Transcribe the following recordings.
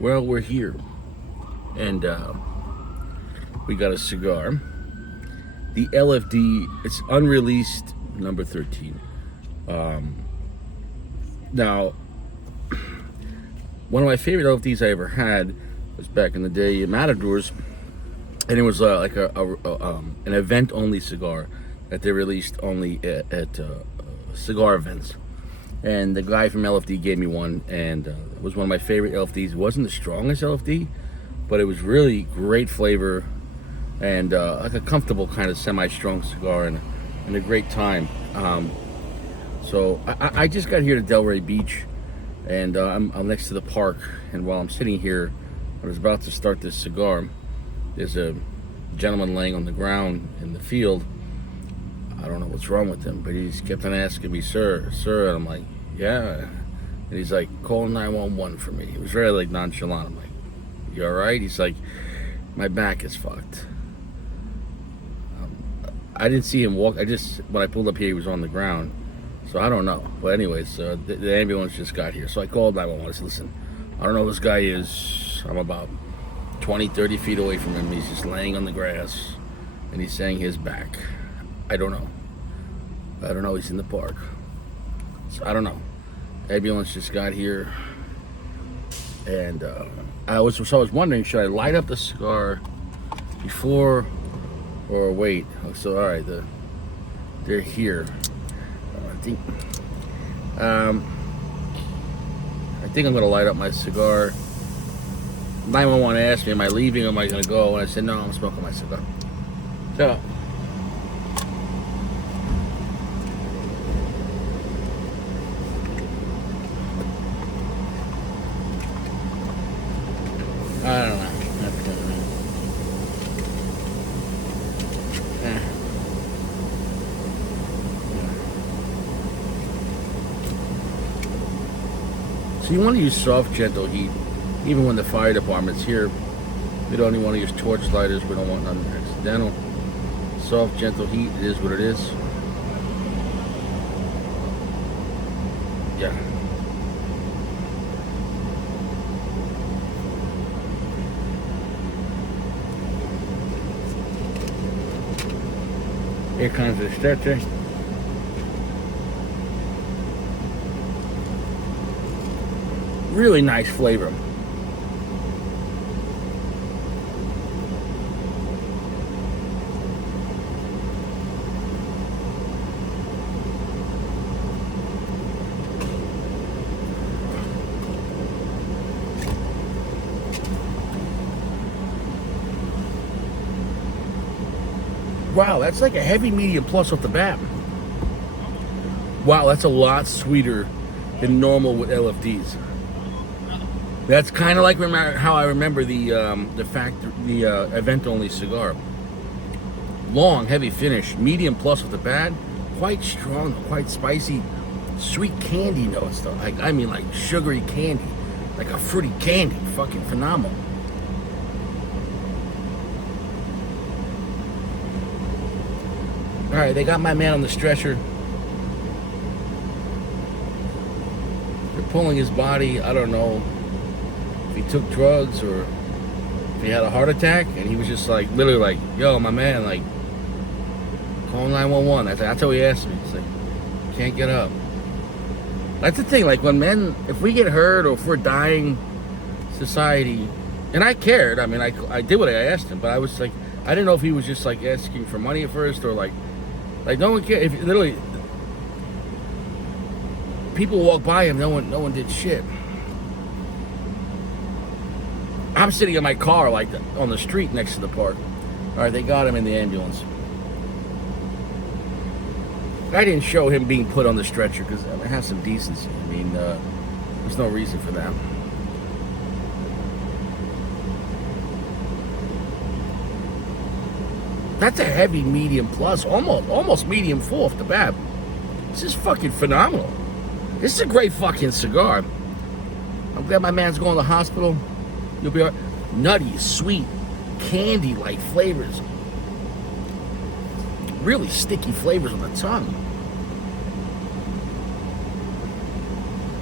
Well, we're here, and we got a cigar. The LFD, it's unreleased, number 13. Now, one of my favorite LFDs I ever had was back in the day at Matadors, and it was like an event-only cigar that they released only at cigar events. And the guy from LFD gave me one, and it was one of my favorite LFDs. It wasn't the strongest LFD, but it was really great flavor and like a comfortable kind of semi-strong cigar and a great time. So I just got here to Delray Beach, and I'm next to the park. And while I'm sitting here, I was about to start this cigar. There's a gentleman laying on the ground in the field. I don't know what's wrong with him, but he just kept on asking me, sir, and I'm like, yeah. And he's like, call 911 for me. He was very like nonchalant. I'm like, you all right? He's like, my back is fucked. I didn't see him walk. When I pulled up here, he was on the ground. So I don't know. But anyways, the ambulance just got here. So I called 911. I said, listen, I don't know who this guy is. I'm about 20, 30 feet away from him. He's just laying on the grass, and he's saying his back. I don't know. He's in the park. So I don't know. Ambulance just got here, and I was wondering, should I light up the cigar before or wait? So all right, they're here. I think I'm gonna light up my cigar. 911 asked me, am I leaving or am I gonna go? And I said, no, I'm smoking my cigar. So I don't know. So you want to use soft, gentle heat, even when the fire department's here. We don't even want to use torch lighters. We don't want nothing accidental. Soft, gentle heat. It is what it is. Yeah. Here comes the stretcher. Really nice flavor. Wow, that's like a heavy medium plus off the bat. Wow, that's a lot sweeter than normal with LFDs. That's kind of like how I remember the event-only cigar. Long, heavy finish, medium plus with the bat, quite strong, quite spicy, sweet candy notes though. I mean like sugary candy, like a fruity candy, fucking phenomenal. All right, they got my man on the stretcher. They're pulling his body. I don't know if he took drugs or if he had a heart attack, and he was just like, literally like, yo, my man, like, call 911. That's how he asked me. He's like, can't get up. That's the thing, like when men, if we get hurt or if we're dying, society, and I cared, I mean, I did what I asked him, but I was like, I didn't know if he was just like asking for money at first or like no one cared. If literally people walk by him, no one did shit. I'm sitting in my car like on the street next to the park. All right, they got him in the ambulance. I didn't show him being put on the stretcher because I have some decency. I mean, there's no reason for that. That's a heavy medium plus, almost medium full off the bat. This is fucking phenomenal. This is a great fucking cigar. I'm glad my man's going to the hospital. You'll be all right. Nutty, sweet, candy-like flavors. Really sticky flavors on the tongue.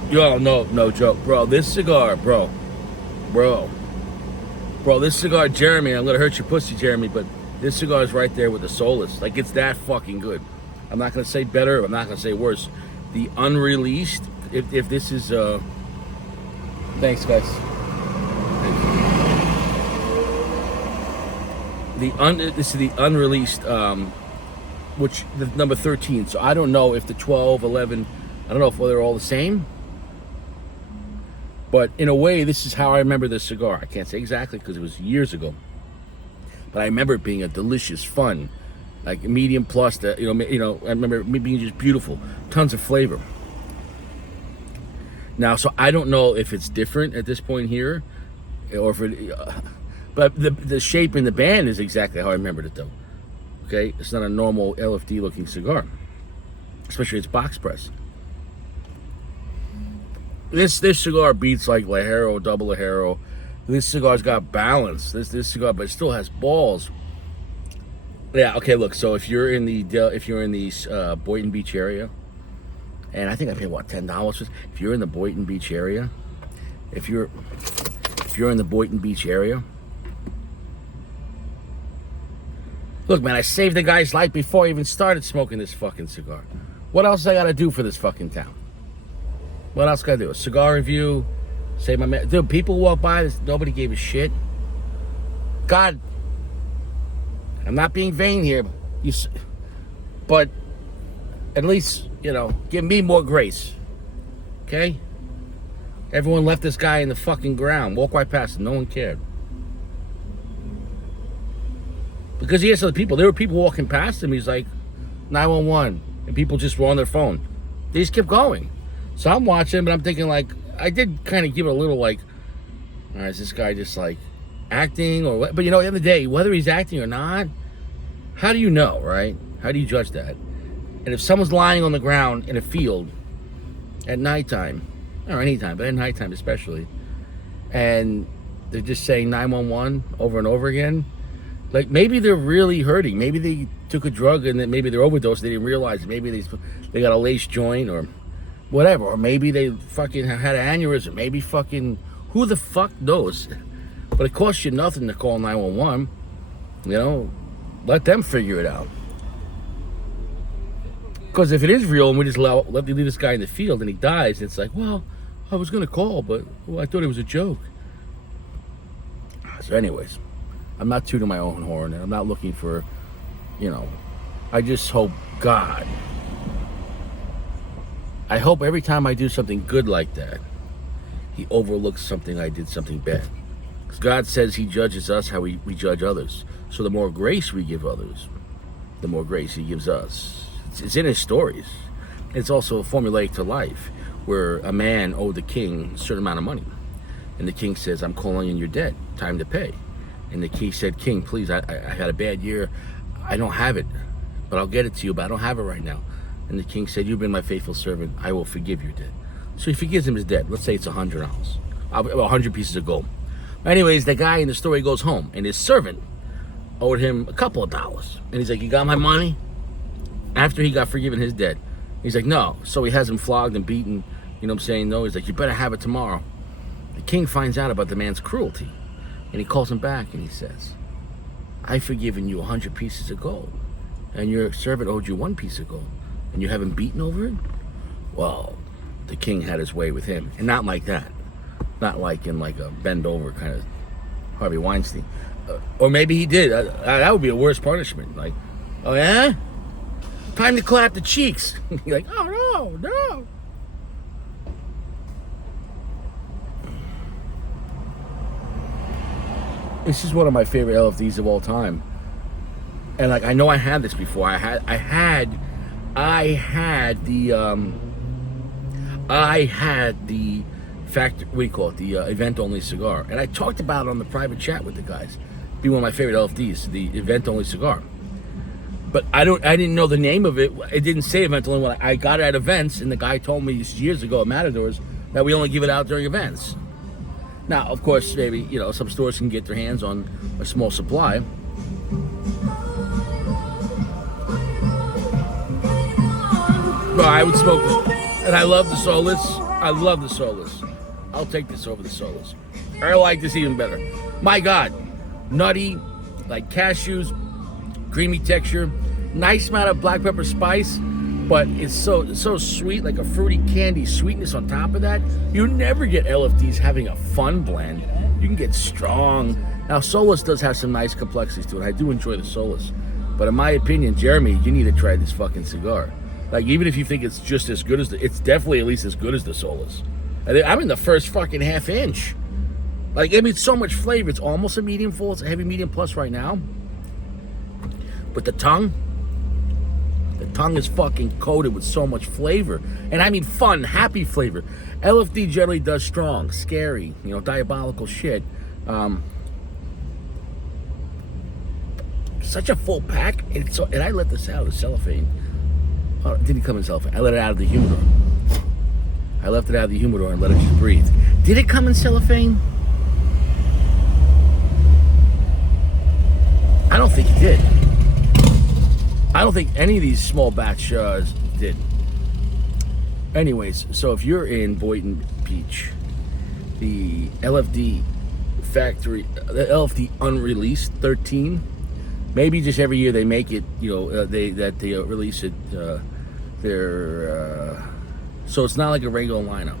Yo, no joke, bro. This cigar, bro. Bro. Bro, this cigar, Jeremy, I'm gonna hurt your pussy, Jeremy, but this cigar is right there with the Solus. Like, it's that fucking good. I'm not gonna say better, I'm not gonna say worse. The Unreleased, if this is, thanks, guys. This is the Unreleased, which, the number 13. So I don't know if the 12, 11, I don't know if they're all the same. But in a way, this is how I remember this cigar. I can't say exactly because it was years ago. But I remember it being a delicious, fun, like medium plus. I remember it being just beautiful, tons of flavor. Now, so I don't know if it's different at this point here, or if it. But the shape and the band is exactly how I remembered it, though. Okay, it's not a normal LFD looking cigar, especially its box press. This cigar beats like Lajero, double Lajero. This cigar's got balance. This cigar, but it still has balls. Yeah. Okay. Look. So if you're in the Boynton Beach area, and I think I paid what, $10 for this. If you're in the Boynton Beach area, if you're in the Boynton Beach area, look, man, I saved the guy's life before I even started smoking this fucking cigar. What else I gotta do for this fucking town? What else can I do? A cigar review? Say my man. Dude, people walk by, nobody gave a shit. God, I'm not being vain here, but at least, give me more grace. Okay? Everyone left this guy in the fucking ground. Walk right past him. No one cared. Because he asked other people. There were people walking past him. He's like, 911. And people just were on their phone. They just kept going. So I'm watching, but I'm thinking, like, I did kind of give it a little, like, all right, is this guy just, like, acting or what? But, at the end of the day, whether he's acting or not, how do you know, right? How do you judge that? And if someone's lying on the ground in a field at nighttime, or anytime, but at nighttime especially, and they're just saying 911 over and over again, like, maybe they're really hurting. Maybe they took a drug and then maybe they're overdosed. They didn't realize it. Maybe they got a lace joint or whatever. Or maybe they fucking had an aneurysm. Maybe fucking, who the fuck knows? But it costs you nothing to call 911. Let them figure it out. Because if it is real and we just let leave this guy in the field and he dies, it's like, well, I was going to call, but I thought it was a joke. So anyways, I'm not tooting my own horn, and I'm not looking for, I just hope God, I hope every time I do something good like that, he overlooks something I did something bad. Because God says he judges us how we judge others. So the more grace we give others, the more grace he gives us. It's in his stories. It's also formulaic to life, where a man owed the king a certain amount of money. And the king says, I'm calling in your debt, time to pay. And the king said, King, please, I had a bad year. I don't have it, but I'll get it to you, but I don't have it right now. And the king said, you've been my faithful servant. I will forgive your debt. So he forgives him his debt. Let's say it's $100. 100 pieces of gold. Anyways, the guy in the story goes home, and his servant owed him a couple of dollars. And he's like, you got my money? After he got forgiven his debt. He's like, no. So he has him flogged and beaten. You know what I'm saying? No. He's like, you better have it tomorrow. The king finds out about the man's cruelty. And he calls him back and he says, I've forgiven you 100 pieces of gold. And your servant owed you 1 piece of gold. And you have him beaten over it? Well, the king had his way with him. And not like that. Not like in like a bend over kind of Harvey Weinstein. Or maybe he did. That would be a worse punishment. Like, oh yeah? Time to clap the cheeks. You're like, oh no. This is one of my favorite LFDs of all time. And like, I know I had this before. I had the factor, what do you call it? The event only cigar. And I talked about it on the private chat with the guys. Be one of my favorite LFDs, the event only cigar. But I didn't know the name of it. It didn't say event only. When I got it at events, and the guy told me years ago at Matadors that we only give it out during events. Now, of course, maybe, some stores can get their hands on a small supply. But I would smoke this. And I love the Solus. I'll take this over the Solus. I like this even better. My God, nutty, like cashews, creamy texture, nice amount of black pepper spice, but it's so sweet, like a fruity candy sweetness on top of that. You never get LFDs having a fun blend. You can get strong. Now, Solus does have some nice complexities to it. I do enjoy the Solus. But in my opinion, Jeremy, you need to try this fucking cigar. Like, even if you think it's just as good as it's definitely at least as good as the Solus. I'm in the first fucking half inch. Like, I mean, it's so much flavor. It's almost a medium full. It's a heavy medium plus right now. But the tongue is fucking coated with so much flavor. And I mean fun, happy flavor. LFD generally does strong, scary, diabolical shit. Such a full pack. And I let this out of the cellophane. Oh, it didn't come in cellophane. I let it out of the humidor. I left it out of the humidor and let it just breathe. Did it come in cellophane? I don't think it did. I don't think any of these small batch did. Anyways, so if you're in Boynton Beach, the LFD factory, the LFD Unreleased 13, maybe just every year they make it, they release it. So it's not like a regular lineup.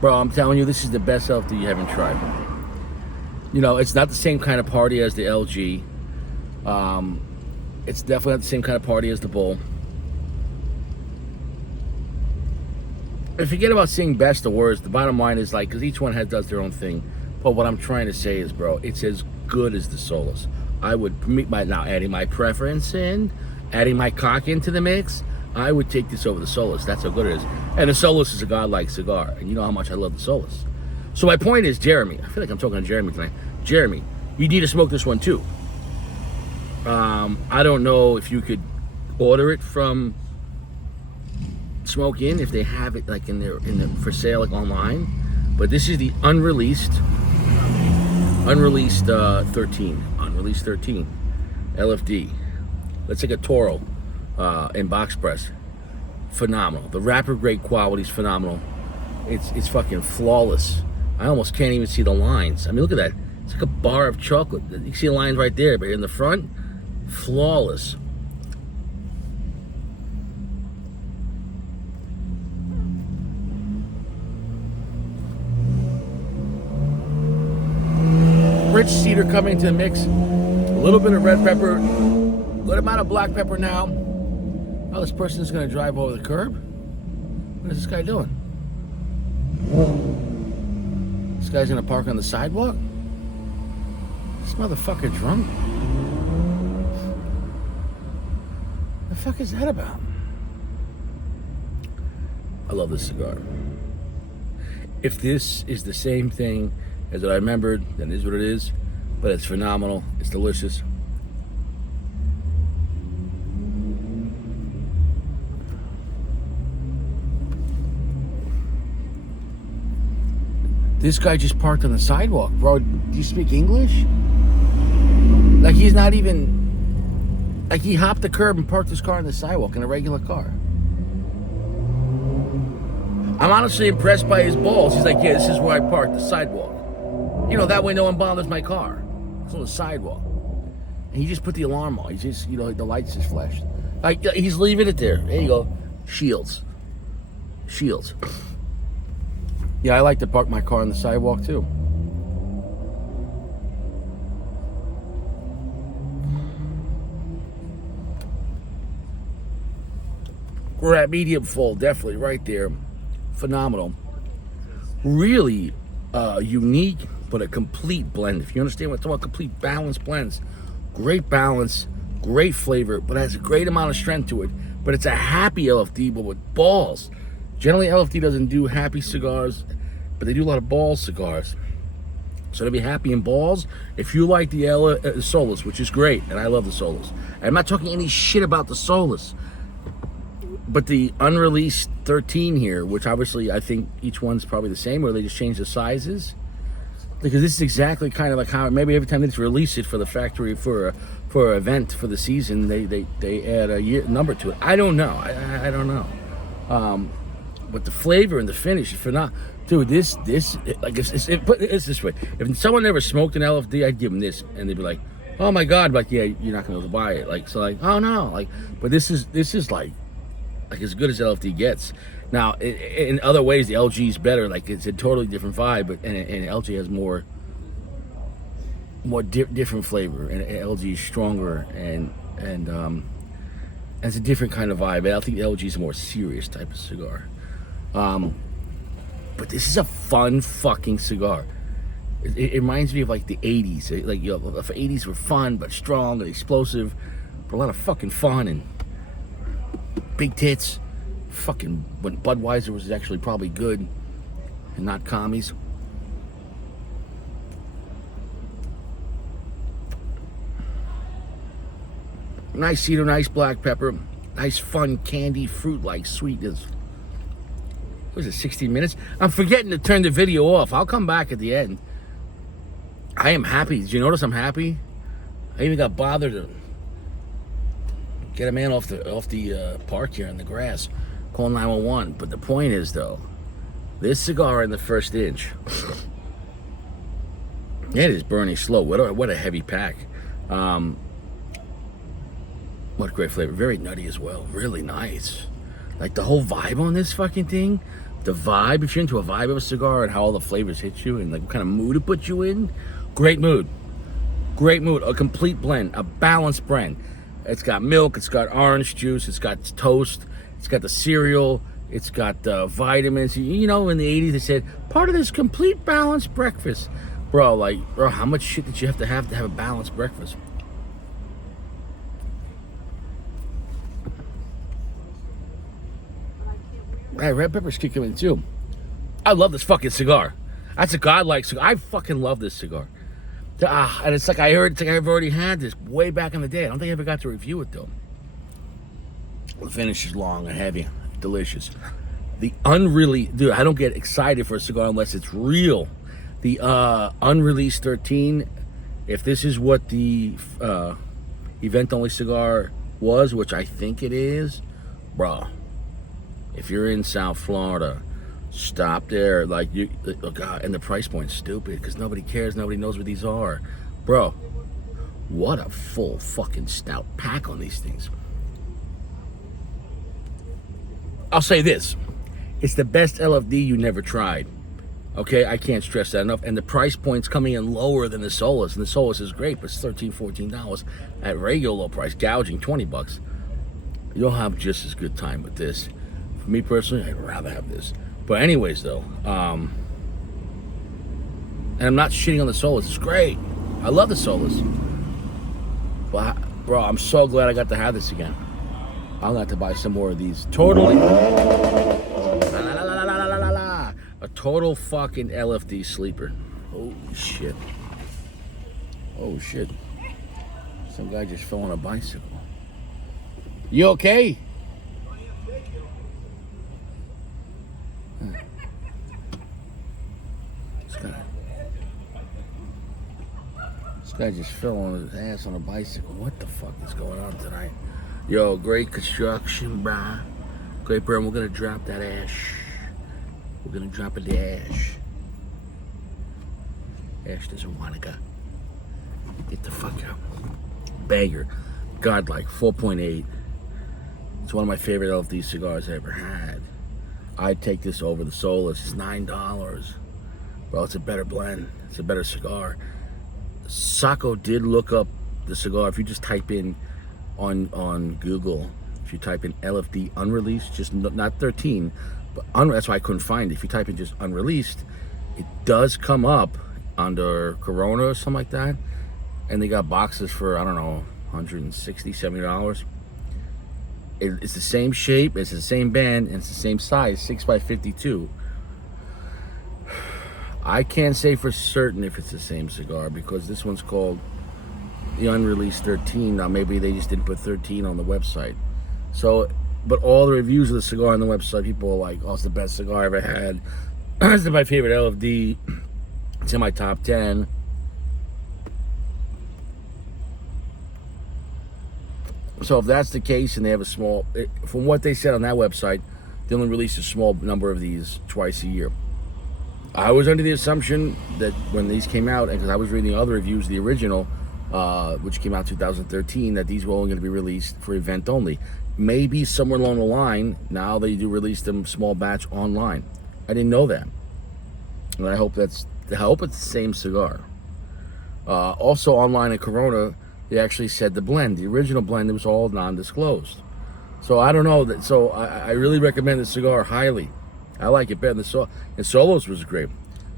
Bro, I'm telling you, this is the best LFD you haven't tried. It's not the same kind of party as the LG. It's definitely not the same kind of party as the Bull. And forget about saying best or worst. The bottom line is, like, because each one does their own thing. But what I'm trying to say is, bro, it's as good as the Solus. I would now adding my preference in, adding my cock into the mix. I would take this over the Solus. That's how good it is. And the Solus is a godlike cigar, and you know how much I love the Solus. So my point is, Jeremy, I feel like I'm talking to Jeremy tonight. Jeremy, you need to smoke this one too. I don't know if you could order it from Smoke Inn if they have it like in the for sale like online, but this is the unreleased 13 LFD. Let's take a Toro in box press. Phenomenal. The wrapper grade quality is phenomenal. It's fucking flawless. I almost can't even see the lines. I mean, look at that. It's like a bar of chocolate. You can see the lines right there, but in the front, flawless. Rich cedar coming into the mix. A little bit of red pepper. Good amount of black pepper now. Oh, this person is going to drive over the curb. What is this guy doing? This guy's going to park on the sidewalk? This motherfucker drunk? The fuck is that about? I love this cigar. If this is the same thing as what I remembered, then it is what it is. But it's phenomenal. It's delicious. This guy just parked on the sidewalk. Bro, do you speak English? Like, he's not even... Like, he hopped the curb and parked his car on the sidewalk in a regular car. I'm honestly impressed by his balls. He's like, yeah, this is where I parked, the sidewalk. That way no one bothers my car. It's on the sidewalk. And he just put the alarm on. He's just, the lights just flashed. Like, he's leaving it there. There you go. Shields. Yeah, I like to park my car on the sidewalk too. We're at medium full, definitely right there. Phenomenal. Really unique, but a complete blend. If you understand what I'm talking about, complete balanced blends. Great balance, great flavor, but has a great amount of strength to it. But it's a happy LFD, but with balls. Generally, LFD doesn't do happy cigars, but they do a lot of ball cigars. So to be happy in balls, if you like the Solus, which is great, and I love the Solus. I'm not talking any shit about the Solus, but the unreleased 13 here, which obviously I think each one's probably the same, or they just change the sizes. Because this is exactly kind of like how maybe every time they just release it for the factory for an event for the season, they add a year number to it. I don't know. I don't know. but the flavor and the finish is phenomenal. Dude, this like it's this way. If someone never smoked an LFD, I'd give them this, and they'd be like, "Oh my god!" Like, yeah, you're not gonna buy it. Like, so like, oh no, like, but this is like as good as LFD gets. Now, in other ways, the LG is better. Like, it's a totally different vibe, but and LG has more different flavor, and LG is stronger and it's a different kind of vibe. I think the LG is a more serious type of cigar. But this is a fun fucking cigar. It reminds me of like the 80s. Like, you know, the 80s were fun but strong and explosive, but a lot of fucking fun and big tits. Fucking when Budweiser was actually probably good and not commies. Nice cedar, nice black pepper, nice fun candy fruit-like sweetness. What was it, 60 minutes? I'm forgetting to turn the video off. I'll come back at the end. I am happy. Did you notice I'm happy? I even got bothered to get a man off the park here in the grass. Call 911. But the point is, though, this cigar in the first inch, it is burning slow. What a heavy pack. What great flavor. Very nutty as well. Really nice. Like, the whole vibe on this fucking thing, the vibe, if you're into a vibe of a cigar and how all the flavors hit you and like what kind of mood it puts you in, great mood. Great mood. A complete blend. A balanced blend. It's got milk. It's got orange juice. It's got toast. It's got the cereal. It's got vitamins. You know, in the 80s they said, part of this complete balanced breakfast. Bro, how much shit did you have to have a balanced breakfast? Hey, red pepper's kicking in too. I love this fucking cigar. That's a godlike cigar. I fucking love this cigar. And it's like I've already had this way back in the day. I don't think I ever got to review it though. The finish is long and heavy, delicious. The unreleased, dude, I don't get excited for a cigar unless it's real. The unreleased 13, if this is what the event only cigar was, which I think it is, bro. If you're in South Florida, stop there. Like, oh God, and the price point's stupid because nobody cares. Nobody knows what these are. Bro, what a full fucking stout pack on these things. I'll say this. It's the best LFD you never tried. Okay, I can't stress that enough. And the price point's coming in lower than the Solus. And the Solus is great, but it's $13, $14 at regular low price, gouging $20. You'll have just as good time with this. For me personally, I'd rather have this. But anyways, though, and I'm not shitting on the Solus. It's great. I love the Solus. But, bro, I'm so glad I got to have this again. I'm going to have to buy some more of these. Totally. A total fucking LFD sleeper. Oh, shit. Oh, shit. Some guy just fell on a bicycle. You okay? This guy just fell on his ass on a bicycle. What the fuck is going on tonight? Yo, great construction, brah. Great, bro. We're gonna drop that ash. We're gonna drop it the ash. Ash doesn't wanna go. Get the fuck out. Banger. Godlike, 4.8. It's one of my favorite LFD cigars I ever had. I'd take this over the Solus. It's $9. Bro, it's a better blend. It's a better cigar. Sacco did look up the cigar. If you just type in on Google, if you type in LFD Unreleased, just not 13, but that's why I couldn't find it. If you type in just Unreleased, it does come up under Corona or something like that. And they got boxes for, I don't know, $160, $70. It's the same shape, it's the same band, and it's the same size, 6x52. I can't say for certain if it's the same cigar because this one's called the Unreleased 13. Now maybe they just didn't put 13 on the website. So, but all the reviews of the cigar on the website, people are like, oh, it's the best cigar I ever had. It's my favorite LFD. It's in my top 10. So if that's the case and they have a small, from what they said on that website, They only release a small number of these twice a year. I was under the assumption that when these came out, and because I was reading other reviews, the original, which came out 2013, that these were only going to be released for event only. Maybe somewhere along the line, now they do release them small batch online. I didn't know that. And I hope it's the same cigar. Also online at Corona, they actually said the blend, the original blend, it was all non-disclosed. So I don't know. So I really recommend the cigar highly. I like it better than and Solos was great.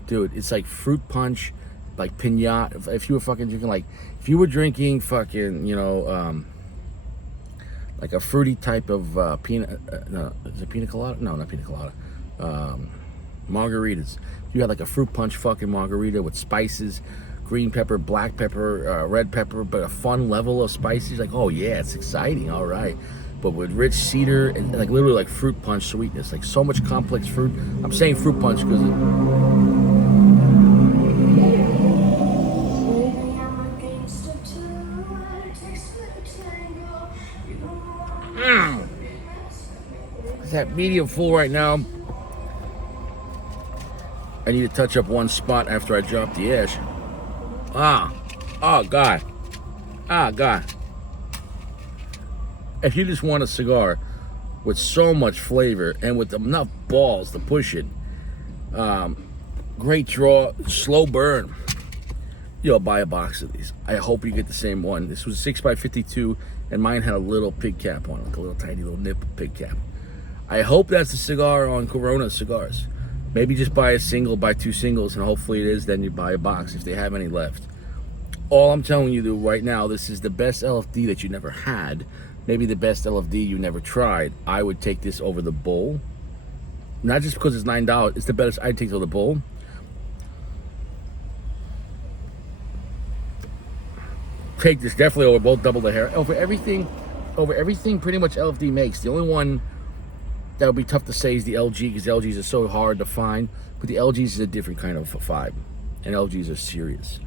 Dude, it's like fruit punch, like piñata. If you were fucking drinking, like, if you were drinking fucking, like a fruity type of no, is it pina colada? No, not pina colada. Margaritas. You had like a fruit punch fucking margarita with spices, green pepper, black pepper, red pepper, but a fun level of spices. Like, oh yeah, it's exciting. All right. But with rich cedar and like literally like fruit punch sweetness, like so much complex fruit. I'm saying fruit punch because it's that medium full right now. I need to touch up one spot after I drop the ash. Oh God. If you just want a cigar with so much flavor and with enough balls to push it, great draw, slow burn, you'll buy a box of these. I hope you get the same one. This was 6x52, and mine had a little pig cap on it, like a little tiny little nip pig cap. I hope that's the cigar on Corona cigars. Maybe just buy a single, buy 2 singles, and hopefully it is, then you buy a box if they have any left. All I'm telling you right now, this is the best LFD that you never had. Maybe the best LFD you never tried. I would take this over the Bull. Not just because it's $9. It's the best. I'd take it over the Bull. Take this definitely over both double the hair. Over everything pretty much LFD makes. The only one that would be tough to say is the LG, because LGs are so hard to find. But the LGs is a different kind of vibe. And LGs are serious.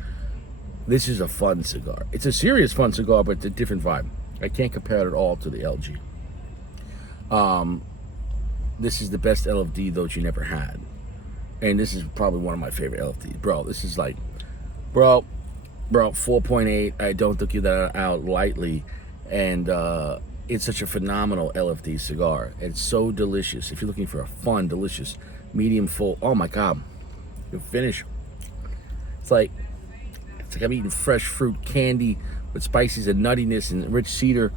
This is a fun cigar. It's a serious fun cigar, but it's a different vibe. I can't compare it at all to the LG. This is the best LFD though you never had. And this is probably one of my favorite LFDs. Bro, this is like, bro, 4.8. I don't give that out lightly. And it's such a phenomenal LFD cigar. It's so delicious. If you're looking for a fun, delicious, medium full, oh my God, you finish. It's like I'm eating fresh fruit candy with spices and nuttiness and rich cedar.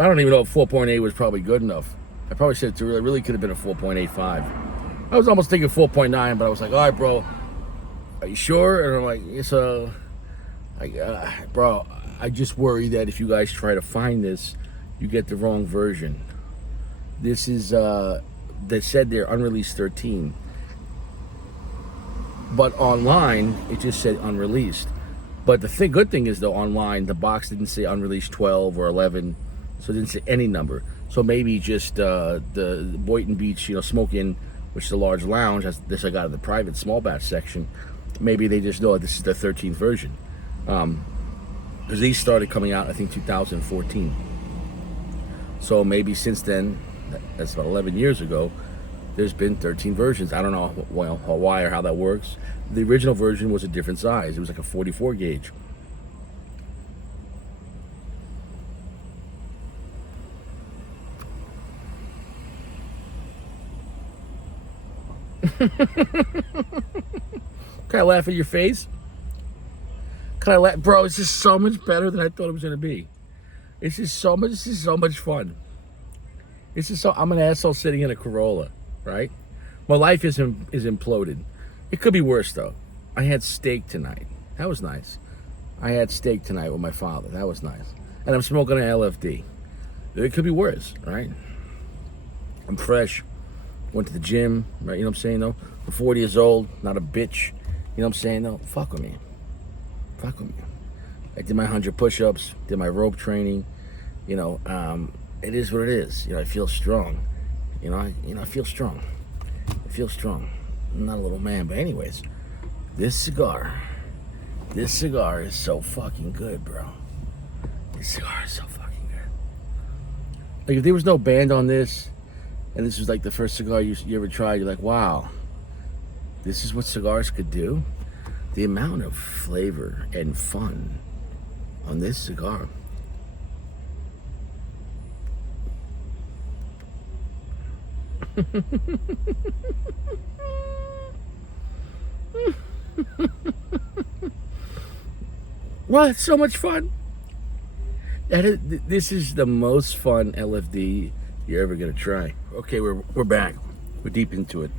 I don't even know if 4.8 was probably good enough. I probably said it really could have been a 4.85. I was almost thinking 4.9, but I was like, all right, bro, are you sure? And I'm like, it's bro, I just worry that if you guys try to find this, you get the wrong version. This is, they said they're unreleased 13. But online, it just said unreleased. But the good thing is, though, online, the box didn't say unreleased 12 or 11, so it didn't say any number. So maybe just the Boynton Beach, Smoke Inn, which is a large lounge, this I got in the private small batch section, maybe they just know this is the 13th version. Because these started coming out, I think, 2014. So maybe since then, that's about 11 years ago, there's been 13 versions. I don't know why or how that works. The original version was a different size. It was like a 44 gauge. Can I laugh at your face? Can I laugh? Bro, it's just so much better than I thought it was going to be. This is so much fun. I'm an asshole sitting in a Corolla, right? My life is imploded. It could be worse, though. I had steak tonight. That was nice. I had steak tonight with my father. That was nice. And I'm smoking an LFD. It could be worse, right? I'm fresh. Went to the gym, right? You know what I'm saying, though? I'm 40 years old, not a bitch. You know what I'm saying, though? Fuck with me. I did my 100 push-ups, did my rope training. It is what it is. I feel strong. I feel strong. I'm not a little man, but anyways, this cigar is so fucking good, bro. This cigar is so fucking good. Like, if there was no band on this, and this was like the first cigar you ever tried, you're like, wow, this is what cigars could do? The amount of flavor and fun on this cigar. Well, it's so much fun. This is the most fun LFD you're ever gonna try. Okay, we're back. We're deep into it.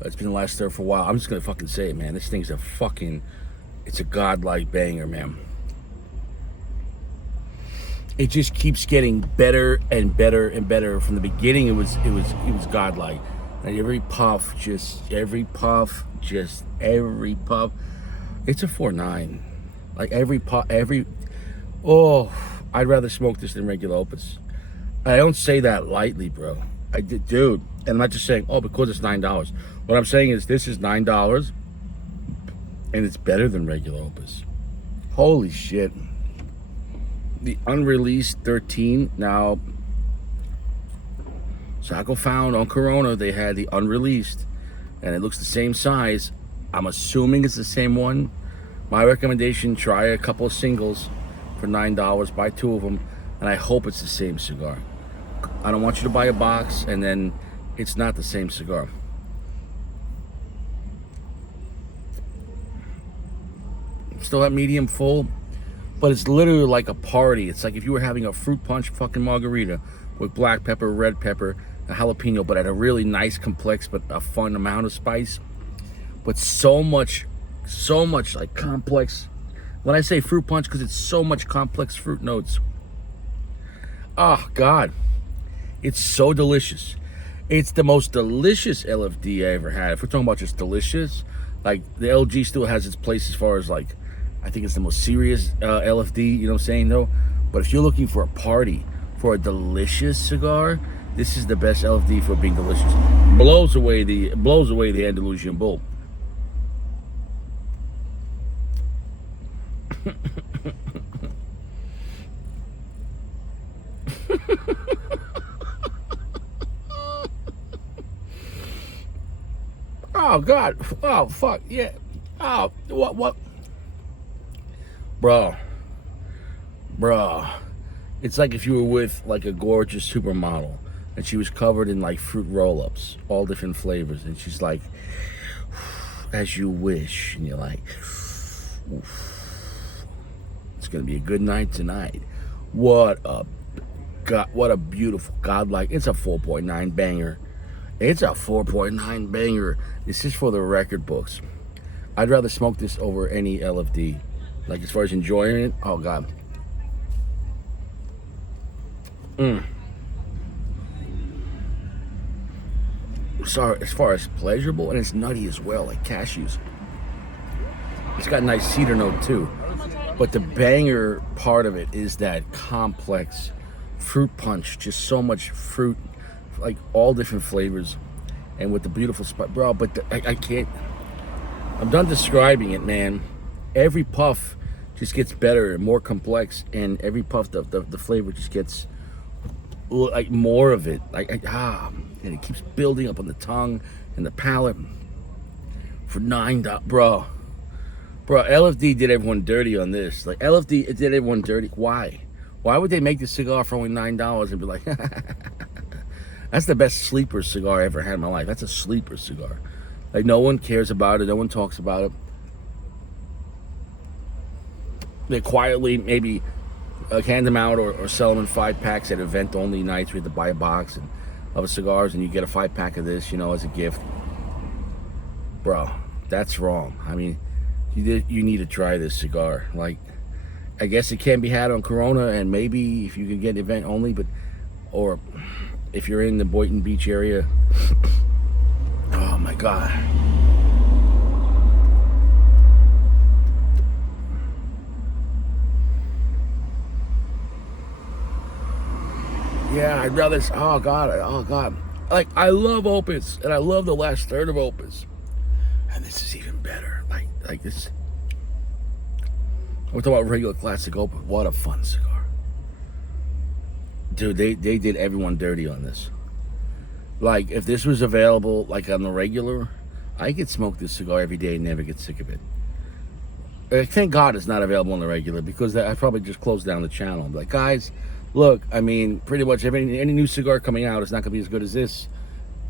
It's been the last stir for a while. I'm just gonna fucking say it, man. This thing's it's a godlike banger, man. It just keeps getting better and better and better. From the beginning, it was godlike. And every puff, it's a 4.9. Like I'd rather smoke this than regular Opus. I don't say that lightly, bro. I did, dude. And I'm not just saying, oh, because it's $9. What I'm saying is, this is $9, and it's better than regular Opus. Holy shit. The Unreleased 13. Now, Saco found on Corona, they had the Unreleased, and it looks the same size. I'm assuming it's the same one. My recommendation, try a couple of singles for $9, buy 2 of them, and I hope it's the same cigar. I don't want you to buy a box and then it's not the same cigar. Still at medium full, but it's literally like a party. It's like if you were having a fruit punch fucking margarita with black pepper, red pepper, a jalapeno, but at a really nice, complex, but a fun amount of spice. But so much like complex. When I say fruit punch, because it's so much complex fruit notes. Oh God, it's so delicious. It's the most delicious LFD I ever had. If we're talking about just delicious, like the LG still has its place as far as like, I think it's the most serious LFD, you know what I'm saying, though? But if you're looking for a party, for a delicious cigar, this is the best LFD for being delicious. Blows away the Andalusian Bull. Oh God, oh fuck, yeah. Oh, what? Bro. It's like if you were with like a gorgeous supermodel and she was covered in like fruit roll-ups, all different flavors, and she's like, as you wish, and you're like, it's gonna be a good night tonight. What a beautiful godlike. It's a 4.9 banger. It's a 4.9 banger. This is for the record books. I'd rather smoke this over any LFD. Like, as far as enjoying it, oh God. Sorry, as far as pleasurable, and it's nutty as well, like cashews. It's got a nice cedar note too. But the banger part of it is that complex fruit punch. Just so much fruit, like all different flavors, and with the beautiful spice, bro. But I can't. I'm done describing it, man. Every puff just gets better and more complex, and every puff the flavor just gets like more of it, and it keeps building up on the tongue and the palate. For $9, bro. LFD did everyone dirty on this. Like, LFD, it did everyone dirty. Why would they make this cigar for only $9 and be like, that's the best sleeper cigar I ever had in my life. That's a sleeper cigar. Like, no one cares about it. No one talks about it. They quietly maybe hand them out or sell them in 5-packs at event-only nights where you have to buy a box of cigars and you get a 5-pack of this, as a gift. Bro, that's wrong. I mean, you need to try this cigar. Like, I guess it can be had on Corona, and maybe if you can get event only, or if you're in the Boynton Beach area. Oh my God. Yeah, I'd rather. Oh God. Like, I love Opus, and I love the last third of Opus, and this is even better. Like this. We're talking about regular classic Opus. What a fun cigar. Dude, they did everyone dirty on this. Like, if this was available, like, on the regular, I could smoke this cigar every day and never get sick of it. Thank God it's not available on the regular, because I probably just closed down the channel. I'm like, guys, look, I mean, pretty much any new cigar coming out is not going to be as good as this,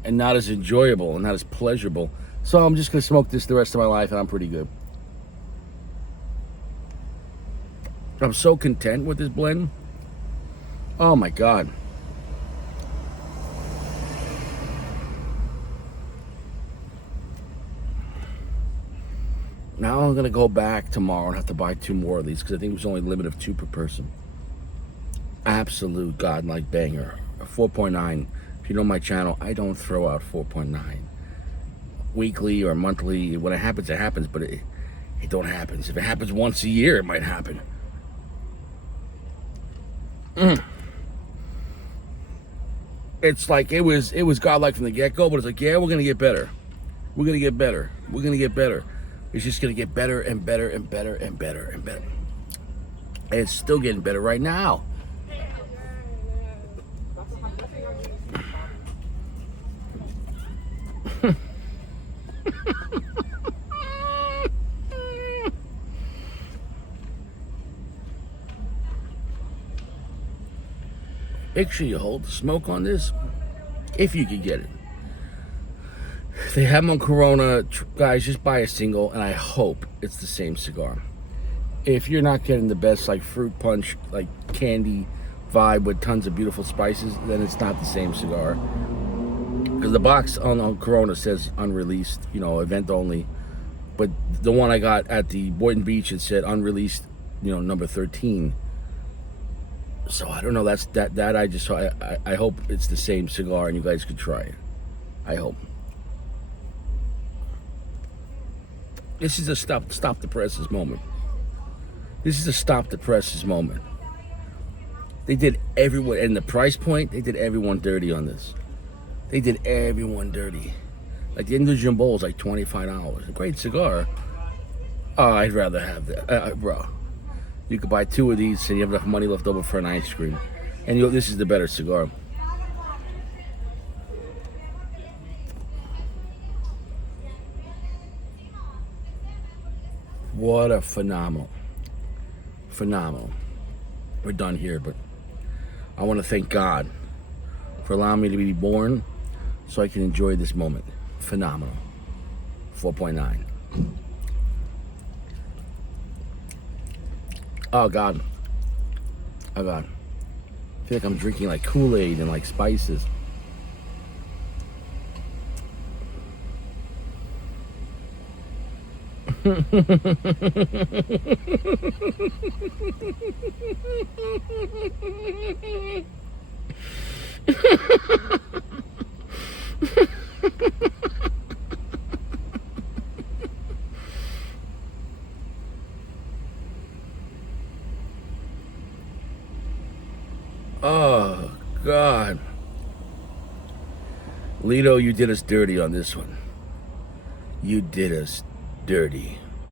and not as enjoyable and not as pleasurable. So I'm just going to smoke this the rest of my life, and I'm pretty good. I'm so content with this blend. Oh my God. Now I'm gonna go back tomorrow and have to buy 2 more of these, because I think it was only a limit of 2 per person. Absolute godlike banger. 4.9. If you know my channel, I don't throw out 4.9 weekly or monthly. When it happens, but it don't happen. If it happens once a year, it might happen. It's like it was godlike from the get-go, but it's like, yeah, we're gonna get better. We're gonna get better. We're gonna get better. It's just gonna get better and better and better and better and better. And it's still getting better right now. Make sure you hold the smoke on this, if you could get it. They have them on Corona. Guys, just buy a single, and I hope it's the same cigar. If you're not getting the best, like, fruit punch, like, candy vibe with tons of beautiful spices, then it's not the same cigar. Because the box on Corona says unreleased, you know, event only. But the one I got at the Boynton Beach, it said unreleased, you know, number 13. So I don't know. I hope it's the same cigar, and you guys could try it. I hope. This is a stop the presses moment. This is a stop the presses moment. They did everyone, and the price point, they did everyone dirty on this. They did everyone dirty. Like, the Indonesian Bowl is like $25. A great cigar. Oh, I'd rather have that, bro. You could buy 2 of these, and you have enough money left over for an ice cream. And this is the better cigar. What a phenomenal. We're done here, but I want to thank God for allowing me to be born so I can enjoy this moment. Phenomenal. 4.9. Oh God. I feel like I'm drinking like Kool-Aid and like spices. Oh God. Lito, you did us dirty on this one. You did us dirty.